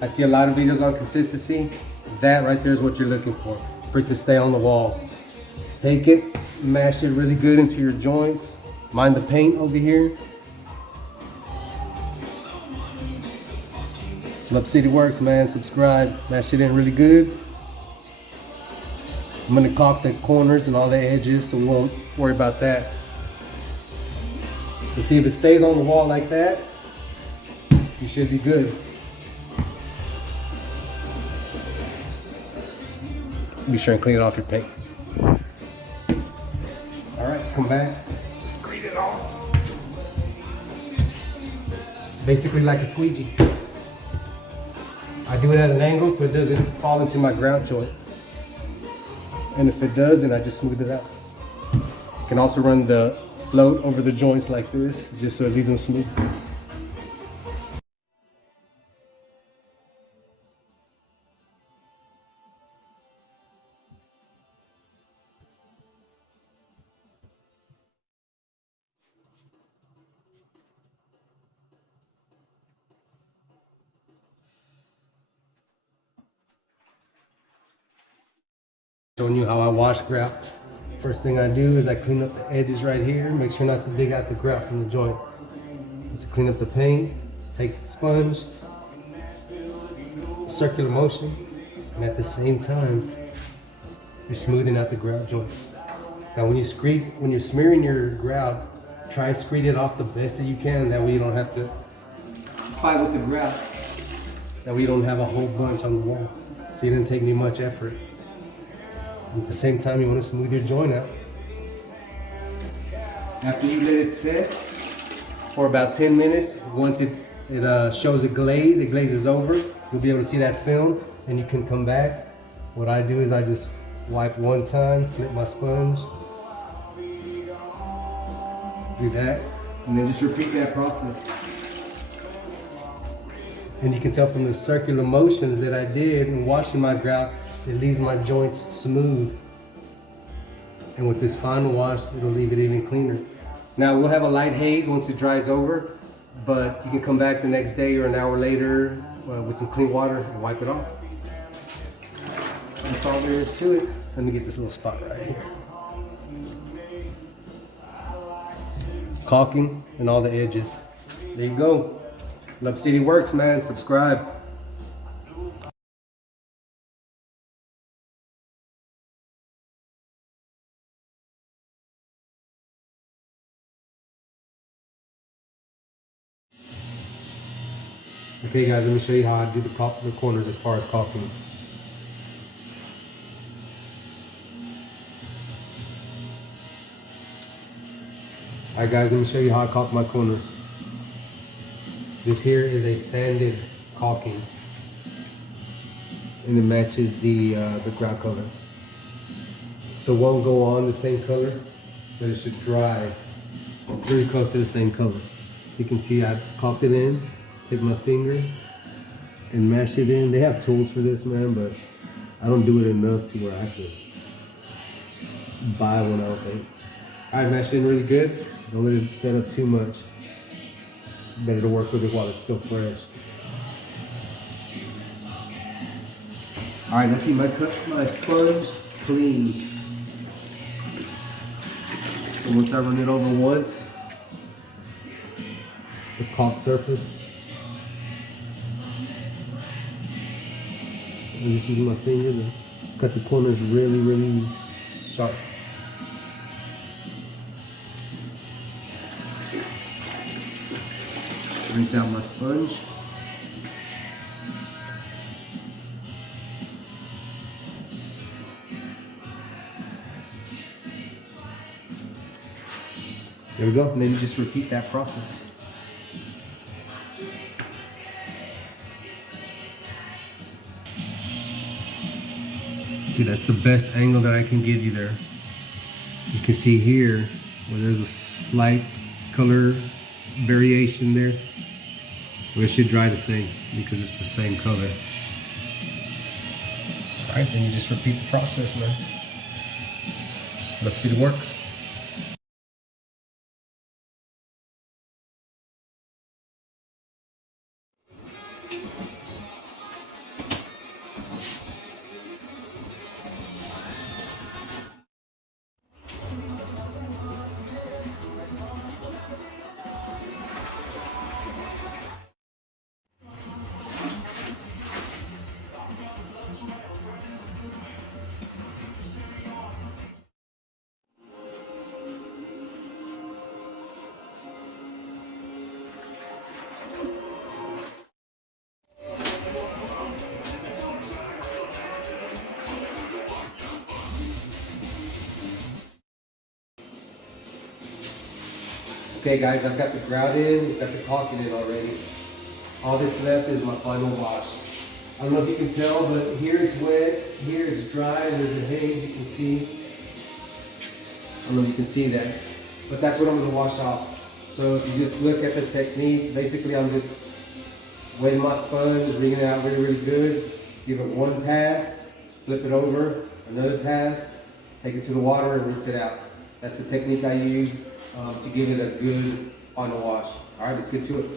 I see a lot of videos on consistency. That right there is what you're looking for it to stay on the wall. Take it, mash it really good into your joints. Mind the paint over here. LubbCityTx, man, subscribe. Mash it in really good. I'm gonna caulk the corners and all the edges, so we won't worry about that. So see, if it stays on the wall like that, you should be good. Be sure and clean it off your paint. All right, come back, screen it off. Basically like a squeegee. I do it at an angle so it doesn't fall into my grout joint. And if it does, then I just smooth it out. You can also run the float over the joints like this, just so it leaves them smooth. Showing you how I wash grout. First thing I do is I clean up the edges right here. Make sure not to dig out the grout from the joint. Just clean up the paint, take the sponge, circular motion, and at the same time, you're smoothing out the grout joints. Now when you're smearing your grout, try to screed it off the best that you can. That way you don't have to fight with the grout. That way you don't have a whole bunch on the wall. So you didn't take me much effort. At the same time, you want to smooth your joint out. After you let it set for about 10 minutes, once it shows a glaze, it glazes over, you'll be able to see that film, and you can come back. What I do is I just wipe one time, flip my sponge, do that, and then just repeat that process. And you can tell from the circular motions that I did in washing my grout, it leaves my joints smooth. And with this final wash, it'll leave it even cleaner. Now we'll have a light haze once it dries over, but you can come back the next day or an hour later with some clean water and wipe it off. That's all there is to it. Let me get this little spot right here. Caulking and all the edges. There you go. LubbCityTx, man. Subscribe. Okay guys, let me show you how I do the corners as far as caulking. Alright guys, let me show you how I caulk my corners. This here is a sanded caulking, and it matches the grout color. So it won't go on the same color, but it should dry really close to the same color. So you can see I caulked it in. Take my finger and mash it in. They have tools for this, man, but I don't do it enough to where I could buy one, I don't think. All right, mash it in really good. Don't let it set up too much. It's better to work with it while it's still fresh. All right, now keep my sponge clean. So once I run it over once, the caulk surface, I'm just using my finger to cut the corners really, really sharp. Rinse out my sponge. There we go, and then you just repeat that process. See, that's the best angle that I can give you there. You can see here where there's a slight color variation there. Well, it should dry the same because it's the same color. All right, then you just repeat the process, man. LubbCityTx. Okay guys, I've got the grout in, got the caulking in already. All that's left is my final wash. I don't know if you can tell, but here it's wet, here it's dry, and there's a haze you can see. I don't know if you can see that, but that's what I'm gonna wash off. So if you just look at the technique, basically I'm just wetting my sponge, wringing it out really, really good. Give it one pass, flip it over, another pass, take it to the water and rinse it out. That's the technique I use to give it a good final wash. All right, let's get to it.